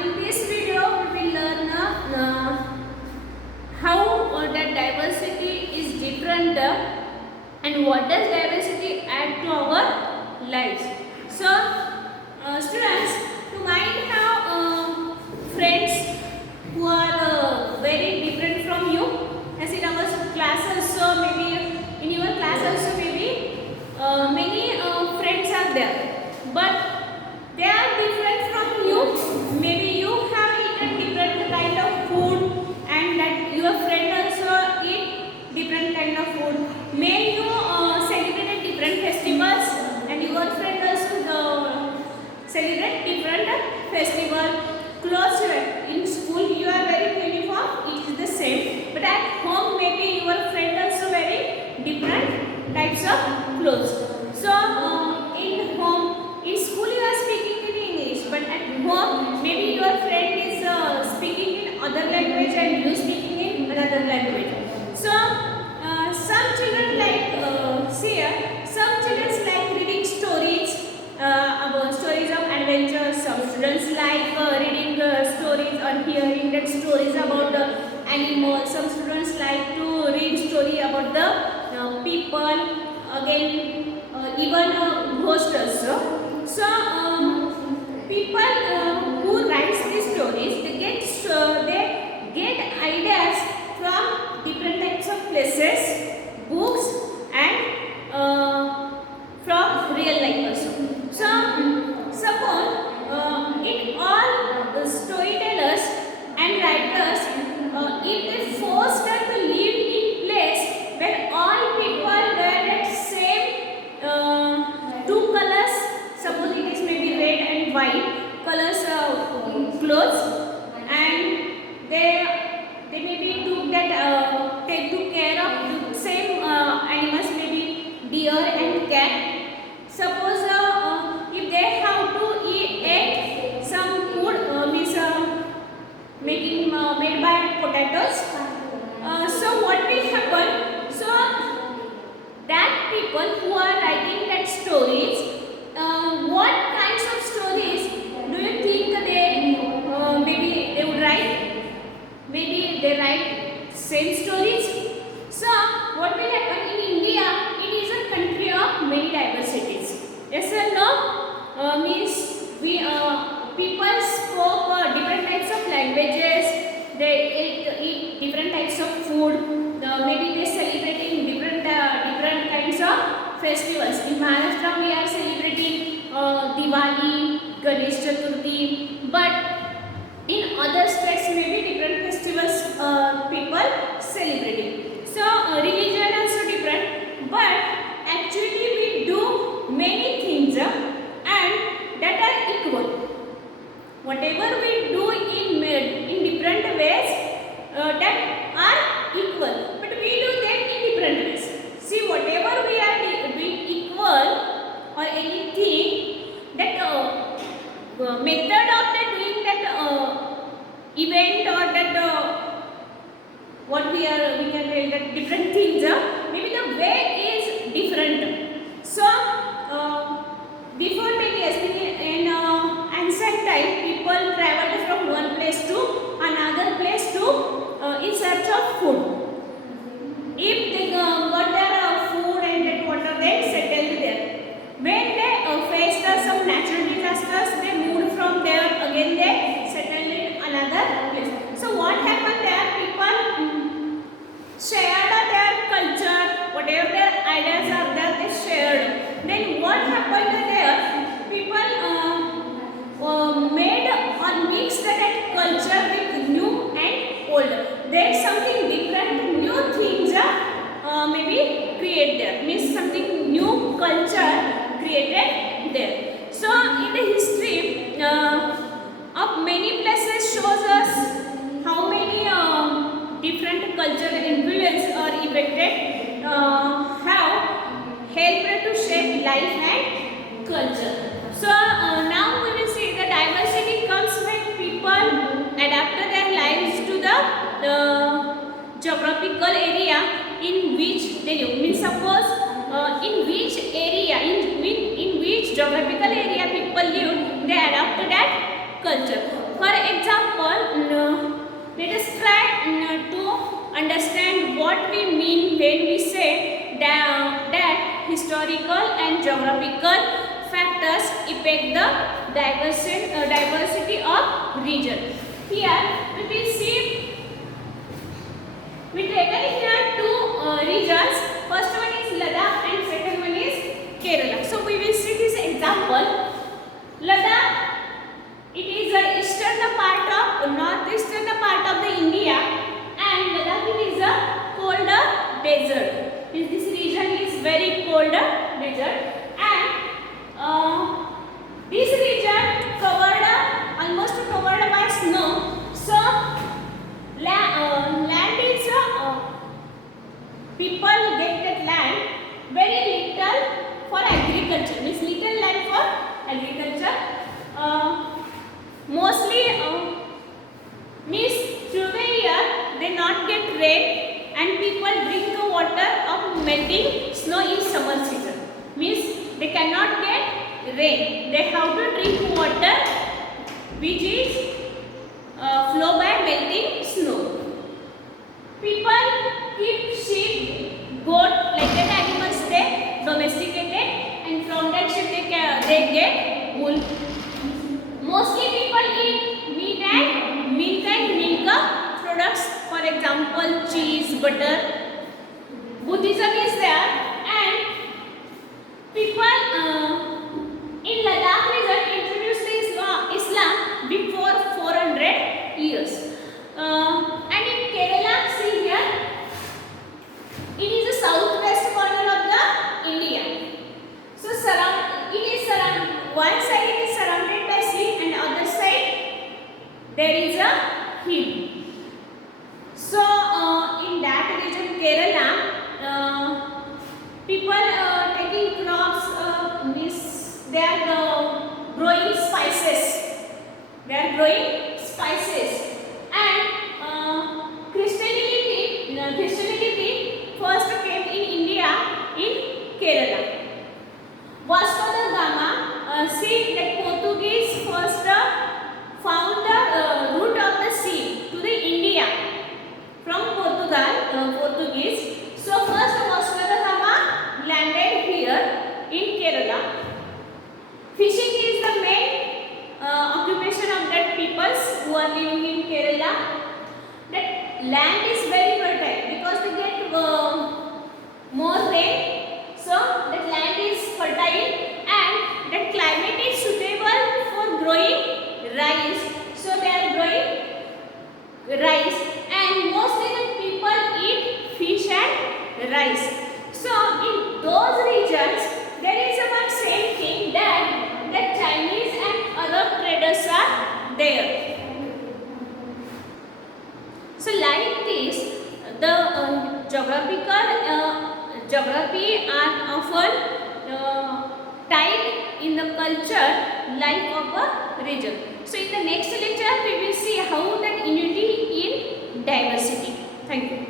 In this video, we will learn how that diversity is different and what does diversity add to our lives. So, students, you might have friends who are very different from you. As in our classes, so maybe in your class also maybe many friends are there, but they are different from you. Maybe you have eaten different kind of food, and that your friend also eat different kind of food. May you celebrate different festivals, and your friend also celebrate different festival. Clothes in school you are very uniform, it is the same. But at home maybe your friend also very different types of clothes. So in home, in school you are speaking in English, but at home maybe your friend is speaking in other language and you speaking in another language. So some children like some children like reading stories about stories of adventures. Some students like reading stories or hearing that stories about animals. Some students like to read story about the people. Again, even ghosts also. So people who write these stories, they get ideas from different types of places, books, and from real life also. So suppose in all storytellers and writers, if they forced us to live in place where all people wear that same two colors, suppose it is maybe red and white colors clothes, and they maybe took that they took care of the same animals, maybe deer and cat. Suppose if they have to eat some food, means making made by potatoes. So what will happen? So that people who are writing that stories, what kinds of stories do you think maybe they would write? Maybe they write same stories. So what will happen in India? It is a country of many diversities. Yes or no? Means we people spoke different types of languages. They eat different types of food. Maybe they celebrating different kinds of festivals. In Maharashtra, we are celebrating Diwali, Ganesh Chaturthi, but in other states maybe different festivals people celebrating. So religion also different, but actually we do many things and that are equal. Whatever we do in different ways that are equal, but we do them in different ways. See, whatever we are doing equal or anything, that method of that doing that event or that what we can tell that different things, maybe the way is different. So before many years in ancient time, people traveled from one place to another place to in search of food. If they got their food and that water, they settled there. When they faced some natural disasters, they moved from there. Again, they settled in another place. So what happened there? People shared their culture, whatever their ideas are there, they shared. Then what happened there? People made or mixed that culture with new and old. There is something different, new things maybe create there. Means something new culture created there. So in the history of many places shows us how many different cultural influence or affected have helped to shape life and culture. So now we will see the diversity comes when people adapt their lives to the geographical area in which they live. Means suppose in which area, in which geographical area people live, they adapt that culture. For example, let us try to understand what we mean when we say that historical and geographical factors affect the diversity of region. Here we will see, we taken here two regions. First one is Ladakh and second one is Kerala. So we will see this example. Ladakh, it is the eastern part of northeastern part of the India, and Ladakh is a colder desert. This region is very colder desert, and this region almost covered by snow. So land is people get that land very little for agriculture. Means little land for agriculture. Mostly means through the year they not get rain, and people drink the water of melting snow in summer season. Means they cannot get rain. They have to drink water which is flow by melting snow. People keep sheep, goat, like that animals they domesticated, and from that sheep they get wool. Mostly people eat meat and milk products, for example cheese, butter. Buddhism is there, and people in Ladakh region introduced Islam before 400 years. And in Kerala, see here, it is the southwest corner of the India. So one side it is surrounded by sea, and other side there is a hill. So in that region, Kerala, people taking crops, means they are growing spices. They are growing spices, and Christianity first came in India in Kerala. Vasco da Gama, see that Portuguese first found the route of the sea to the India from Portuguese. So first Vasco da Gama landed here in Kerala. Fishing is the main occupation of that peoples who are living in Kerala. That land is very fertile because they get more rain. So that land is fertile, and that climate is suitable for growing rice. So they are growing rice, and mostly the people eat fish and rice. So in those regions there is about same thing, that the Chinese and Arab traders are there. So like this, the geography are often tied in the culture life of a region. So in the next lecture we will see how that unity in diversity. Thank you.